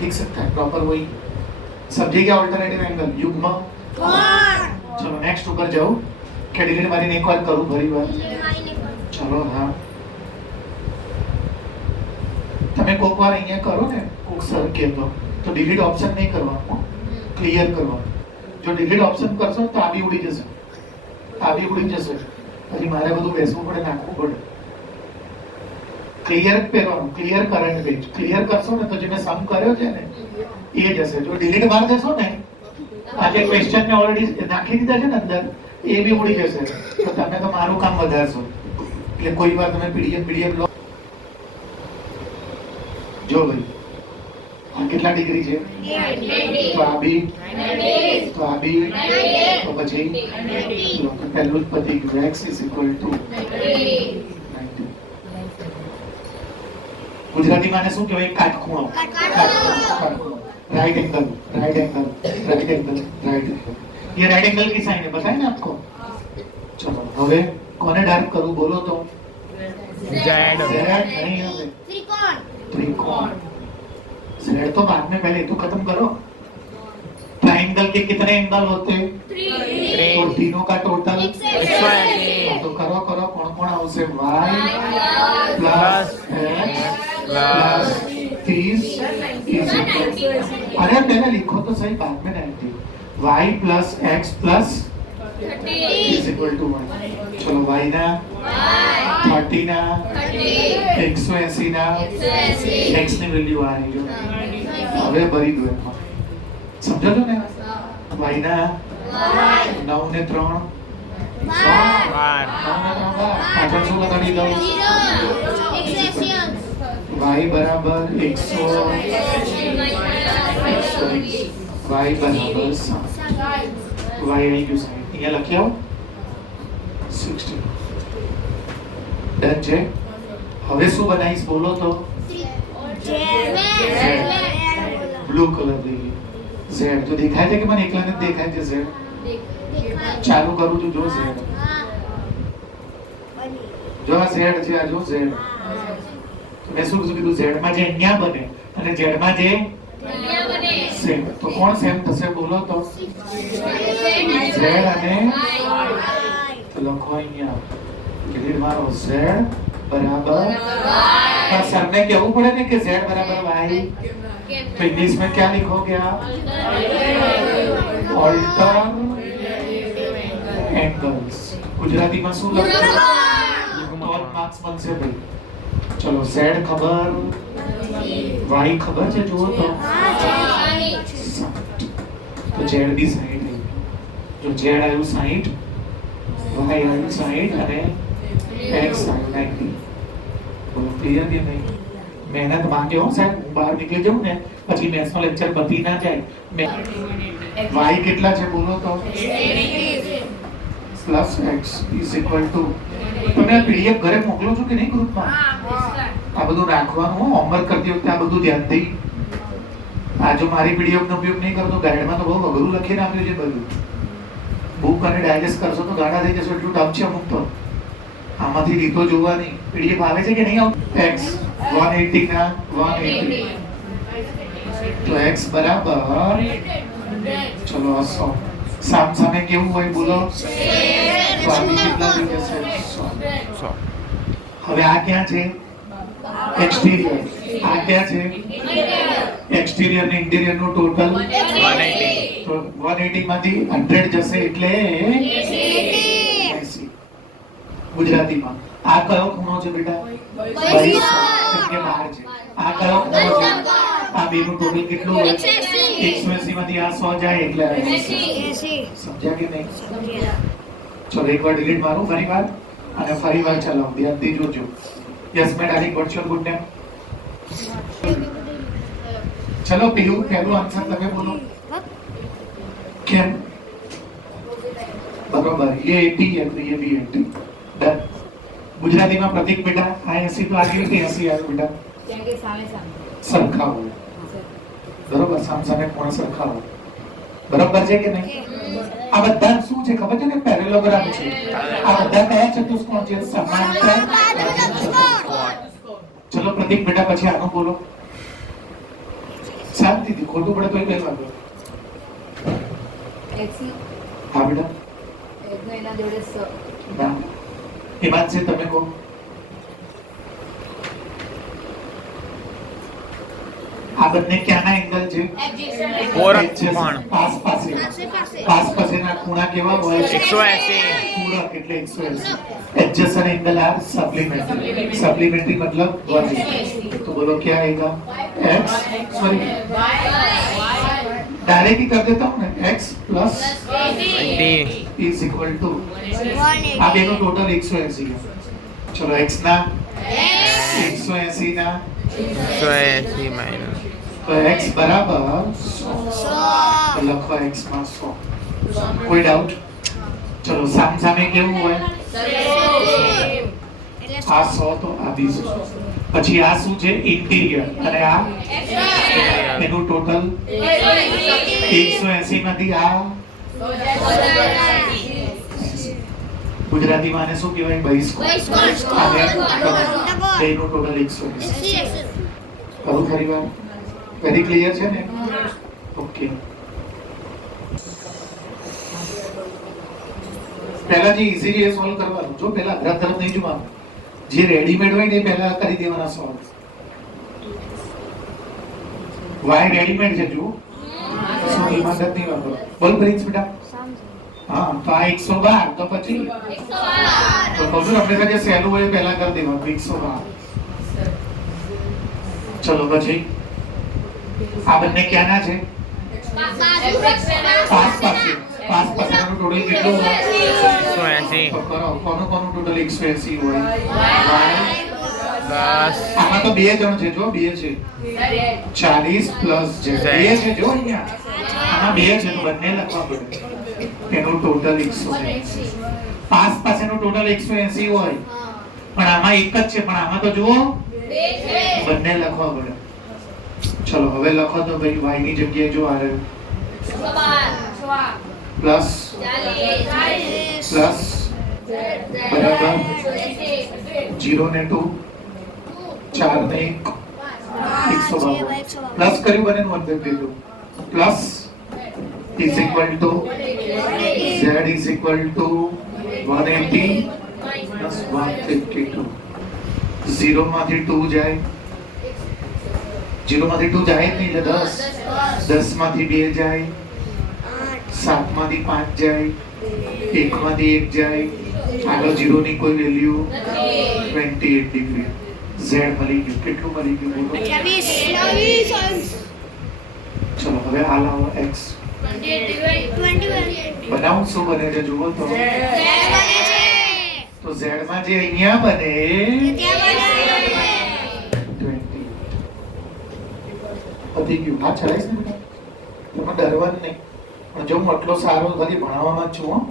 लिख सकता है प्रॉपर वही। समझे क्या ऑल्टरनेटिव एंगल युग्म कोण। चलो नेक्स्ट ऊपर जाओ क्या डिलीट मारीने एक बार करूं भरी बार चलो हाँ તમે કોક વાર અહીંયા કરો ને કોક સર કહેતો તો ડિલીટ ઓપ્શન નહીં કરવાનો ક્લિયર કરવાનો જો ડિલીટ ઓપ્શન કરશો તો આ બી ઉડી જશે પછી મારે બધું બેસવું પડે નાખવું પડે ક્લિયર કરવાનું ક્લિયર કરંટ પેજ ક્લિયર કરશો ને તો જે મેં સમ કર્યો છે ને એ જ હશે જો ડિલીટ માર દેશો ને આ જે ક્વેશ્ચન મેં ઓલરેડી નાખી દીધા છે ને અંદર એ બી ઉડી જશે તો તમે તો મારું કામ વધારશો એટલે કોઈ વાર તમે પીડીએફ લો જો ભાઈ આ કેટલા ડિગ્રી છે તો આ બી તો પછી તો પહેલું જ પતિ x = 90 ગુજરાતી માં શું કહેવાય કાટખૂણો राइट एंगल ये राइट एंगल की साइन है बताए ना आपको। चलो હવે કોને ડાર્ક કરું બોલો તો जेड नहीं है त्रिकोण जेड तो बाद में पहले तो खत्म करो। ट्रायंगल के कितने एंगल होते हैं 3 और तीनों का टोटल 180 तो करो कौन कौन आवશે y प्लस x प्लस 30 अरे पहले लिखो तो सही बाद में 90 y प्लस x प्लस 30 = 1 चलो y ना 30 ना 180 ना x ની વેલ્યુ આ રહી જો હવે ભરી દો એમાં સમજો છો ને y ના 9 ને 3 12 પાછળ શું લગાડી દઉં y બરાબર 100 y બરાબર 7 y આવી ગયું સાહેબ અહીંયા લખી આવો 60 ડન છે। હવે શું બનાવીશ બોલો તો બ્લુ કલર લઈએ ઝેડ તો દેખાય છે કે મને એકલાને જ દેખાય છે ઝેડ ચાલુ કરું છું જો ઝેડ જો આ ઝેડ છે આ જો ઝેડ મેં શું કીધું ઝેડ માં જે અહીંયા બને અને ઝેડ માં જે અહીંયા બને સેમ તો કોણ સેમ થશે બોલો તો ઝેડ અને તો લખો અહીંયા ડિલીટ મારો ઝેડ બરાબર पर सर ने कहूं पड़े ना कि z बराबर y तो इंग्लिश में क्या लिखोगे आप ऑल्टर एंगल्स गुजराती में શું લખો और मार्क्स बनसे भाई चलो z खबर y खबर છે જુઓ તો तो z भी 60 है जो z आयु 60 y आयु 60 અને x आयु 90 બોલો ક્લિયર કે નહીં મહેનત માંગે હો સાહેબ બહાર નીકળી જાઉં ને પછી મેથ્સ નો લેક્ચર બતી ના જાય y કેટલા છે બોલો તો પ્લસ x = તમે પીડીએફ ઘરે મોકલો છો કે નહીં ગ્રુપમાં આ બધું રાખવાનું હોમવર્ક કરતી વખતે આ બધું ધ્યાનથી આ જો મારી પીડીએફ નો ઉપયોગ નહીં કરતો ગાઈડમાં તો બહુ અઘરું લખીને આપ્યું છે બધું બુક અને ડાયજેસ્ટ કરશો તો ગાડા થઈ જશો એટલું ટફ છે અમુક તો આમાંથી રીતો જોવાની પીડીએફ આવે છે કે નહીં આવતું x 180 ના 180 તો x બરાબર ચલો 100 સામ સામે કેવું હોય બોલો તો આ બી કેટલા થઈ જશે 100 હવે આ ક્યાં છે એક્સટીરિયર આ ક્યાં છે એક્સટીરિયર ને ઇન્ટિરિયર નું ટોટલ 180 તો 180 માંથી 100 જશે એટલે 80 ગુજરાતીમાં આ કયો ખૂણો છે બેટા 22 કે 12 છે આ કયો ખૂણો છે આ બેનું ટોટલ કેટલું હોય 180 માંથી આ 100 જાય એટલે 80 સમજ્યા કે નહીં ચલો એકવાર ડિલીટ મારું ફરી વાર અને ફરી વાર ચલાવો ધ્યાનથી જોજો યસ મેં darling what's your good name ચલો પહેલું આન્સર તમે બોલો કેમ બરોબર ये 80 है तो ये भी 80 डन गुजराती में प्रतीक बेटा आ 80 तो आगे के 80 आयो बेटा क्या के सामे सरखा हो बरोबर સામે કોણ સરખા હોય બરોબર છે કે નહીં આ બધા શું છે ખબર છે ને પેરેલોગ્રામ છે આ બધા કયા ચતુષ્કોણ છે સમાંતર ચલો પ્રતીક બેટા પછી આનો બોલો સર શાંતિથી, ખોટું પડે તોય કઈ વાંધો x નું હા બેટા એના જોડે ના એમાં છે તમે કહો આ બંને ક્યાંના એંગલ છે પાસ પાસેના ખૂણા કેવા હોય 180 પૂરક એટલે 180 adjacent angle are supplementary supplementary मतलब 180 तो बोलो क्या आएगा x सॉरी डायरेक्ट ही कर देता हूँ ना x plus 20 is equal to આ બેનો ટોટલ 180 है चलो x ना 180 ना 180 માઈનસ तो x बराबर 100 લખો x માં 100 કોઈ ડાઉટ ચલો સામ સામે કેવું હોય આ 100 તો આ 20 પછી આ શું છે ઇન્ટિરિયર અને આ એનું ટોટલ 180 માંથી આ ગુજરાતીમાં આને શું કહેવાય બહિષ્કોણ એનું ટોટલ 180 ખરું ખરી વાત વેરી ક્લિયર છે ને ઓકે પહેલા જે ઇઝીલી સોલ્વ કરવાનું જો પહેલા અઘરા તરફ નહીં જોવાનું જે રેડીમેડ હોય ને પહેલા કરી દેવાના સોલ્વ વાય રેડીમેડ છે જો શું ઈમાનત નહીં વાપરો બોલ પ્રિન્સ બેટા હા તો આ 112 તો પછી 112 તો કહું આપણે જે સહેલું હોય પહેલા કરી દેવાનું 112 ચલો પછી આ બંને ક્યાંના છે પાસ પાસેનું ટોટલ કેટલું હોય 180 તો કરો કોનું ટોટલ 180 હોય બસ આમાં તો બે જણ છે જો બે છે 40 પ્લસ છે બે છે જો અહીંયા આમાં બે છે તો બંને લખવા પડે તેનું ટોટલ 180 પાસેનું ટોટલ 180 હોય પણ આમાં એક જ છે પણ આમાં તો જુઓ બે છે બંને લખવા પડે ચલો હવે લખો તો ભાઈ y ની જગ્યાએ જો આ રહ્યું પ્લસ પ્લસ બરાબર 0 ને 2 4 ને 152 પ્લસ કર્યું બને 152 plus is equal to z is equal to 180 plus 152 0 માંથી 2 જાય 0 માંથી 2 જાય જ નહીં એટલે 10 10 માંથી 2 જાય 7 માંથી 5 જાય 1 માંથી 1 જાય આગળ 0 ની કોઈ વેલ્યુ 28 ડિગ્રી z મળી ગયું કેટલું મળી ગયું બોલો 28 ચલો હવે આ લાવો x બનાવું શું બને છે જુઓ તો તો z માં જે અહીંયા બને 20 પતી ગયું હા ચલાઈશ ને બેટા તમે ડરવાનું નહીં પણ જો હું આટલો સારો ખાલી ભણાવવામાં જ છું હો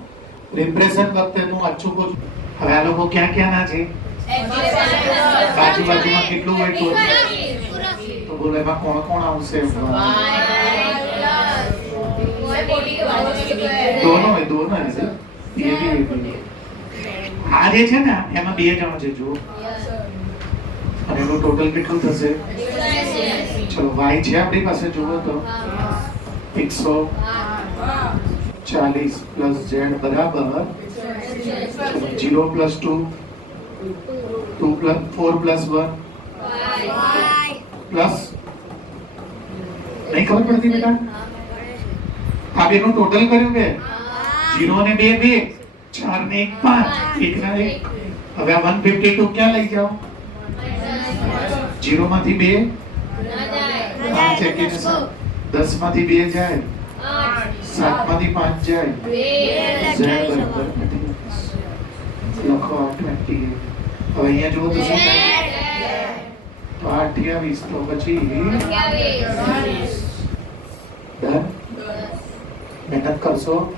રિપ્રેઝન્ટ વખતે હું આછું પૂછું હવે આ લોકો ક્યાં ક્યાં ના છે બાજુમાં કેટલું હોય તો બોલો એમાં કોણ કોણ આવશે दोनों है ये भी આ જે છે ને એમાં બે જણ છે જો અને એનું ટોટલ કેટલું થશે ચલો y છે આપણી પાસે જુઓ તો 140 પ્લસ z બરાબર 0 પ્લસ 2 2 પ્લસ 4 પ્લસ 1 પ્લસ નહીં ખબર પડતી બેટા આ બેનું ટોટલ કર્યું કે 0 ને 2 2 4 ને 1 5 1 ના 1 હવે આ 152 ક્યાં લઈ જાઓ 0 માંથી 2 5 છે કે 10 માંથી 2 જાય 7 માંથી 5 જાય z બરાબર લખો 28 હવે અહીંયા જુઓ તો શું થાય તો 28 તો પછી 28 ડન મહેનત કરશો